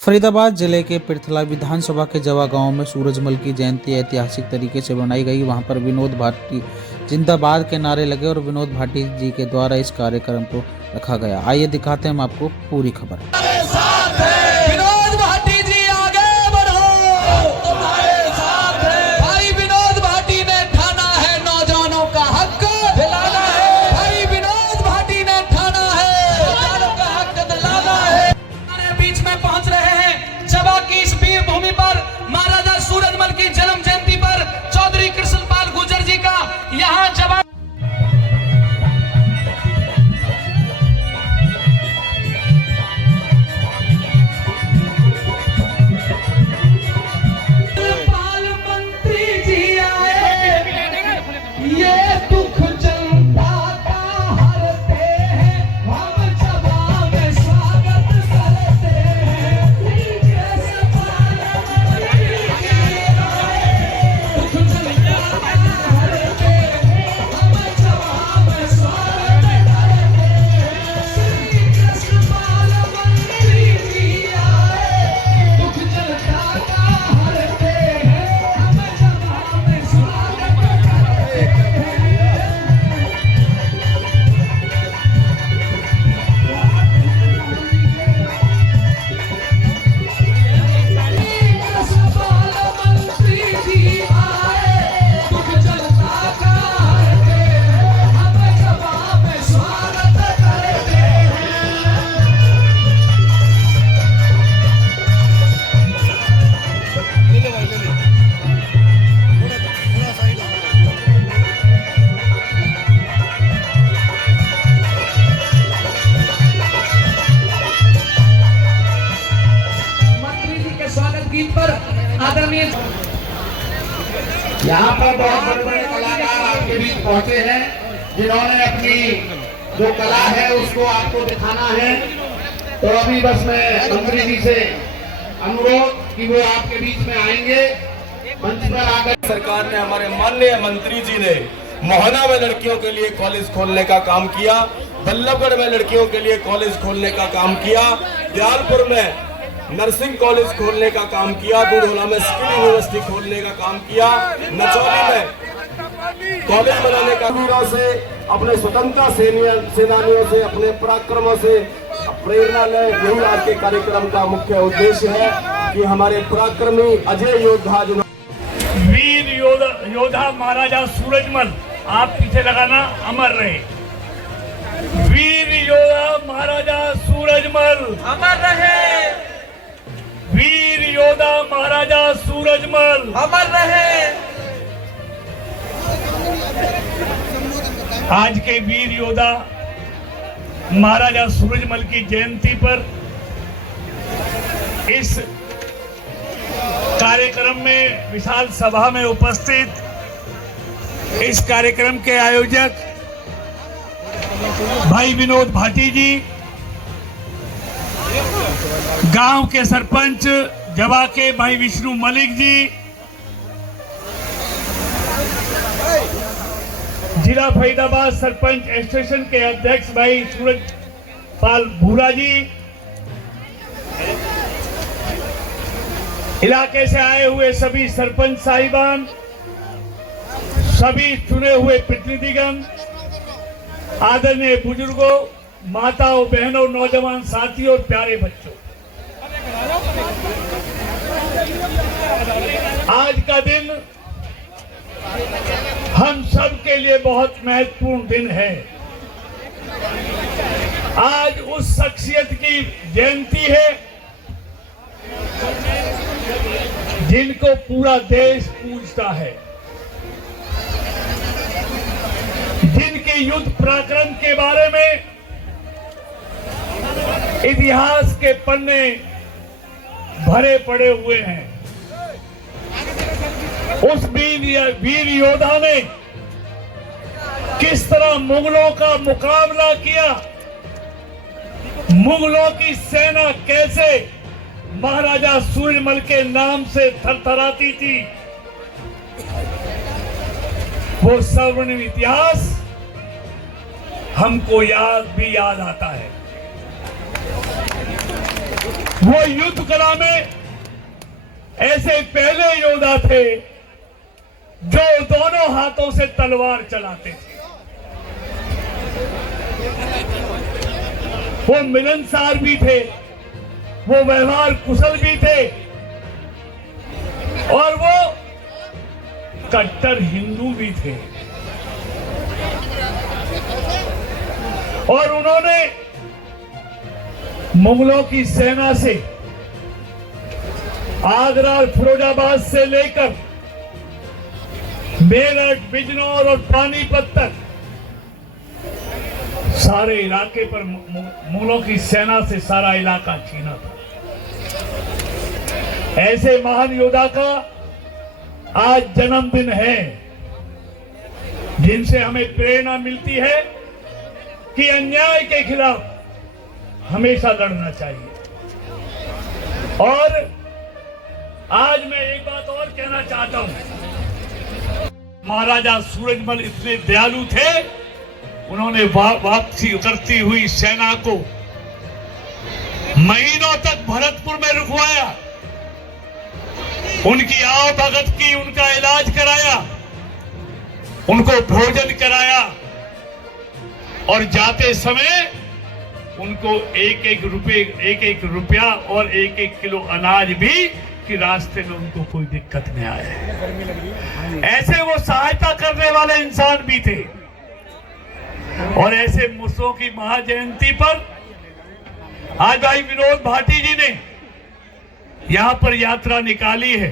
फरीदाबाद जिले के पृथला विधानसभा के जवा गांव में सूरजमल की जयंती ऐतिहासिक तरीके से मनाई गई। वहां पर विनोद भाटी जिंदाबाद के नारे लगे और विनोद भाटी जी के द्वारा इस कार्यक्रम को रखा गया। आइए दिखाते हैं हम आपको पूरी खबर। विनोद भाटी जी आगे बढ़ो, तुम्हारे साथ है। भाई विनोद भाटी ने ठाना है नौजवानों का हक दिलाना है। भाई विनोद भाटी ने ठाना है नौजवानों का हक दिलाना है। हमारे बीच में पहुंच रहे हैं जवा की इस वीर भूमि पर महाराजा सूरजमल की जन्म जयंती पर चौधरी कृष्णपाल गुर्जर जी का यहाँ जवा पर आदरणीय यहाँ पर बहुत बड़े बड़े कलाकार आपके बीच पहुंचे हैं जिन्होंने अपनी जो कला है उसको आपको दिखाना है। तो अभी बस मैं मंत्री जी से अनुरोध कि वो आपके बीच में आएंगे, मंच पर आकर। सरकार ने, हमारे माननीय मंत्री जी ने मोहना में लड़कियों के लिए कॉलेज खोलने का काम किया, बल्लभगढ़ में लड़कियों के लिए कॉलेज खोलने का काम किया, दयालपुर में नर्सिंग कॉलेज खोलने का काम किया, दूधौला में स्किल यूनिवर्सिटी खोलने का काम किया, नचौली में कॉलेज बनाने का। वीरों से, अपने स्वतंत्रता सेनानियों से, अपने पराक्रमों से प्रेरणा लें। यही आज के कार्यक्रम का मुख्य उद्देश्य है कि हमारे पराक्रमी अजय योद्धा वीर योद्धा महाराजा सूरजमल, आप पीछे लगाना, अमर रहे। वीर योद्धा महाराजा सूरजमल अमर रहे। वीर योद्धा महाराजा सूरजमल अमर रहे। आज के वीर योद्धा महाराजा सूरजमल की जयंती पर इस कार्यक्रम में विशाल सभा में उपस्थित इस कार्यक्रम के आयोजक भाई विनोद भाटी जी, गांव के सरपंच जवा के भाई विष्णु मलिक जी, जिला फरीदाबाद सरपंच एसोसिएशन के अध्यक्ष भाई सूरजपाल भूरा जी, इलाके से आए हुए सभी सरपंच साहिबान, सभी चुने हुए प्रतिनिधिगण, आदरणीय बुजुर्गों, माताओं, बहनों, नौजवान साथियों और प्यारे बच्चों, आज का दिन हम सब के लिए बहुत महत्वपूर्ण दिन है। आज उस शख्सियत की जयंती है जिनको पूरा देश पूजता है, जिनके युद्ध पराक्रम के बारे में इतिहास के पन्ने भरे पड़े हुए हैं। उस वीर योद्धा ने किस तरह मुगलों का मुकाबला किया, मुगलों की सेना कैसे महाराजा सूरजमल के नाम से थरथराती थी, वो स्वर्णिम इतिहास हमको याद आता है। वो युद्ध कला में ऐसे पहले योद्धा थे जो दोनों हाथों से तलवार चलाते थे। वो मिलनसार भी थे, वो व्यवहार कुशल भी थे और वो कट्टर हिंदू भी थे। और उन्होंने मुगलों की सेना से आगरा और फिरोजाबाद से लेकर मेरठ, बिजनौर और पानीपत तक सारे इलाके पर मुगलों की सेना से सारा इलाका छीना था। ऐसे महान योद्धा का आज जन्मदिन है, जिनसे हमें प्रेरणा मिलती है कि अन्याय के खिलाफ हमेशा लड़ना चाहिए। और आज मैं एक बात और कहना चाहता हूं, महाराजा सूरजमल इतने दयालु थे, उन्होंने वापसी करती हुई सेना को महीनों तक भरतपुर में रुकवाया, उनकी आवभगत की, उनका इलाज कराया, उनको भोजन कराया और जाते समय उनको एक एक रुपया और एक किलो अनाज भी कि रास्ते में उनको कोई दिक्कत नहीं आए। ऐसे वो सहायता करने वाले इंसान भी थे। और ऐसे मुर्सों की महाजयंती पर आज भाई विनोद भाटी जी ने यहां पर यात्रा निकाली है।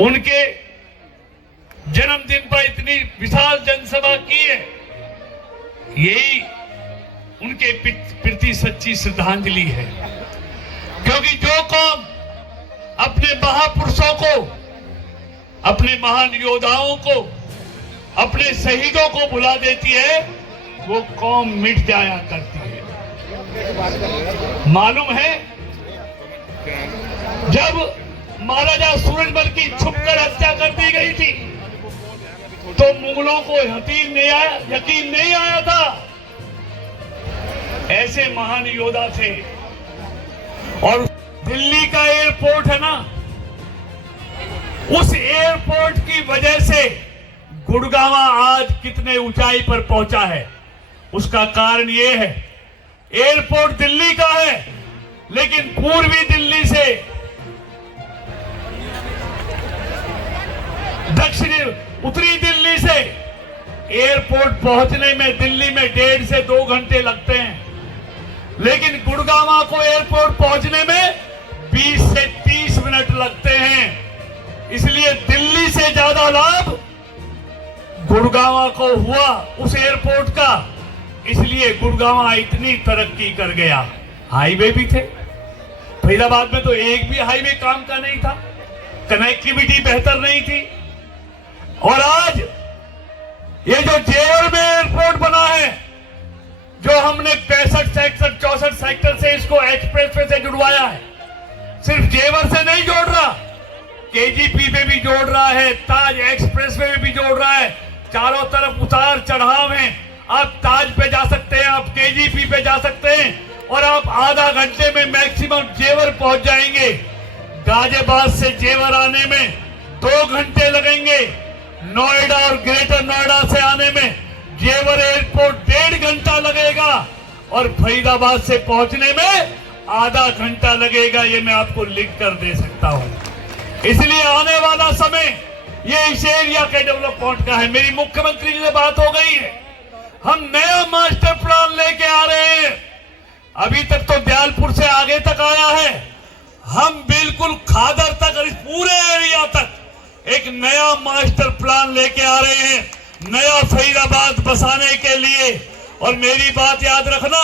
उनके जन्मदिन पर इतनी विशाल जनसभा की है, यही उनके प्रति सच्ची श्रद्धांजलि है। क्योंकि जो कौम अपने महापुरुषों को, अपने महान योद्धाओं को, अपने शहीदों को भुला देती है, वो कौम मिट जाया करती है। मालूम है, जब महाराजा सूरजमल की छुपकर हत्या कर दी गई थी तो मुगलों को यकीन नहीं आया था। ऐसे महान योद्धा थे। और दिल्ली का एयरपोर्ट है ना, उस एयरपोर्ट की वजह से गुड़गांव आज कितने ऊंचाई पर पहुंचा है, उसका कारण यह है, एयरपोर्ट दिल्ली का है, लेकिन पूर्वी दिल्ली से दक्षिणी उत्तरी दिल्ली से एयरपोर्ट पहुंचने में दिल्ली में 1.5 से 2 घंटे लगते हैं, लेकिन गुड़गांव को एयरपोर्ट पहुंचने में 20 से 30 मिनट लगते हैं। इसलिए दिल्ली से ज्यादा लाभ गुड़गांव को हुआ उस एयरपोर्ट का, इसलिए गुड़गांव इतनी तरक्की कर गया। हाईवे भी थे, फरीदाबाद में तो एक भी हाईवे काम का नहीं था, कनेक्टिविटी बेहतर नहीं थी। और आज ये जो जेवर में एयरपोर्ट बना है, जो हमने 65 सेक्टर 64 सेक्टर से इसको एक्सप्रेसवे से जुड़वाया है, सिर्फ जेवर से नहीं जोड़ रहा, केजीपी पे भी जोड़ रहा है, ताज एक्सप्रेसवे में भी जोड़ रहा है। चारों तरफ उतार चढ़ाव है, आप ताज पे जा सकते हैं, आप केजीपी पे जा सकते हैं और आप आधा घंटे में मैक्सिमम जेवर पहुंच जाएंगे। गाजियाबाद से जेवर आने में 2 घंटे लगेंगे, नोएडा और ग्रेटर नोएडा से आने में जेवर एयरपोर्ट 1.5 घंटा लगेगा और फरीदाबाद से पहुंचने में आधा घंटा लगेगा। ये मैं आपको लिख कर दे सकता हूं। इसलिए आने वाला समय ये इस एरिया के डेवलपमेंट का है। मेरी मुख्यमंत्री जी से बात हो गई है, हम नया मास्टर प्लान लेके आ रहे हैं। अभी तक तो दयालपुर से आगे तक आया है, हम बिल्कुल खादर तक और इस पूरे एरिया तक एक नया मास्टर प्लान लेके आ रहे हैं, नया फरीदाबाद बसाने के लिए। और मेरी बात याद रखना,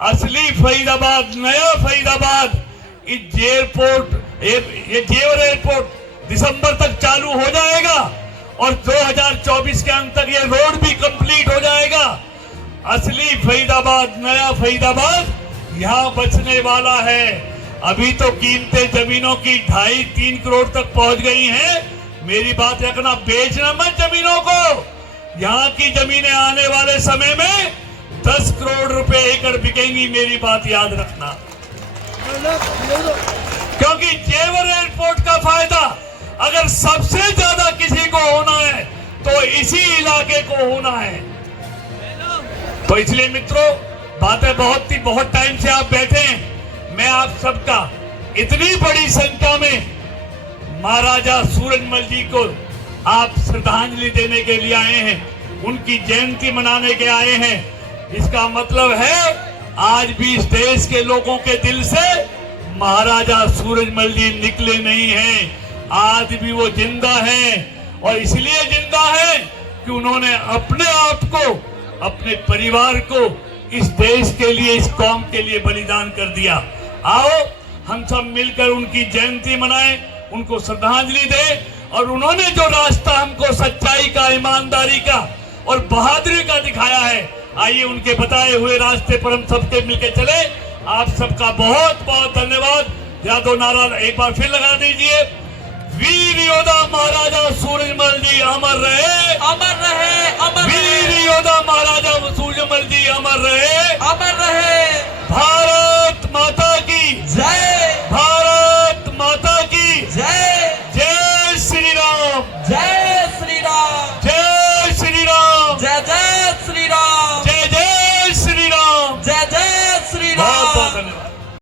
असली फरीदाबाद, नया फरीदाबाद, इस ये जेवर एयरपोर्ट दिसंबर तक चालू हो जाएगा और 2024 के अंत तक ये रोड भी कंप्लीट हो जाएगा। असली फरीदाबाद, नया फरीदाबाद यहाँ बचने वाला है। अभी तो कीमतें जमीनों की 2.5-3 करोड़ तक पहुंच गई हैं। मेरी बात रखना, बेचना मत जमीनों को। यहाँ की जमीनें आने वाले समय में 10 करोड़ रुपए एकड़ बिकेंगी, मेरी बात याद रखना। क्योंकि जेवर एयरपोर्ट का फायदा अगर सबसे ज्यादा किसी को होना है तो इसी इलाके को होना है। तो इसलिए मित्रों, बातें बहुत टाइम से आप बैठे हैं। मैं आप सबका इतनी बड़ी संख्या में महाराजा सूरजमल जी को आप श्रद्धांजलि देने के लिए आए हैं, उनकी जयंती मनाने के आए हैं। इसका मतलब है आज भी इस देश के लोगों के दिल से महाराजा सूरजमल जी निकले नहीं हैं। आज भी वो जिंदा हैं और इसलिए जिंदा है कि उन्होंने अपने आप को, अपने परिवार को इस देश के लिए, इस कौम के लिए बलिदान कर दिया। आओ हम सब मिलकर उनकी जयंती मनाएं, उनको श्रद्धांजलि दें और उन्होंने जो रास्ता हमको सच्चाई का, ईमानदारी का और बहादुरी का दिखाया है, आइए उनके बताए हुए रास्ते पर हम सबके मिलकर चले। आप सबका बहुत बहुत धन्यवाद। यादव नारा एक बार फिर लगा दीजिए। वीर योद्धा महाराजा सूरजमल जी अमर रहे।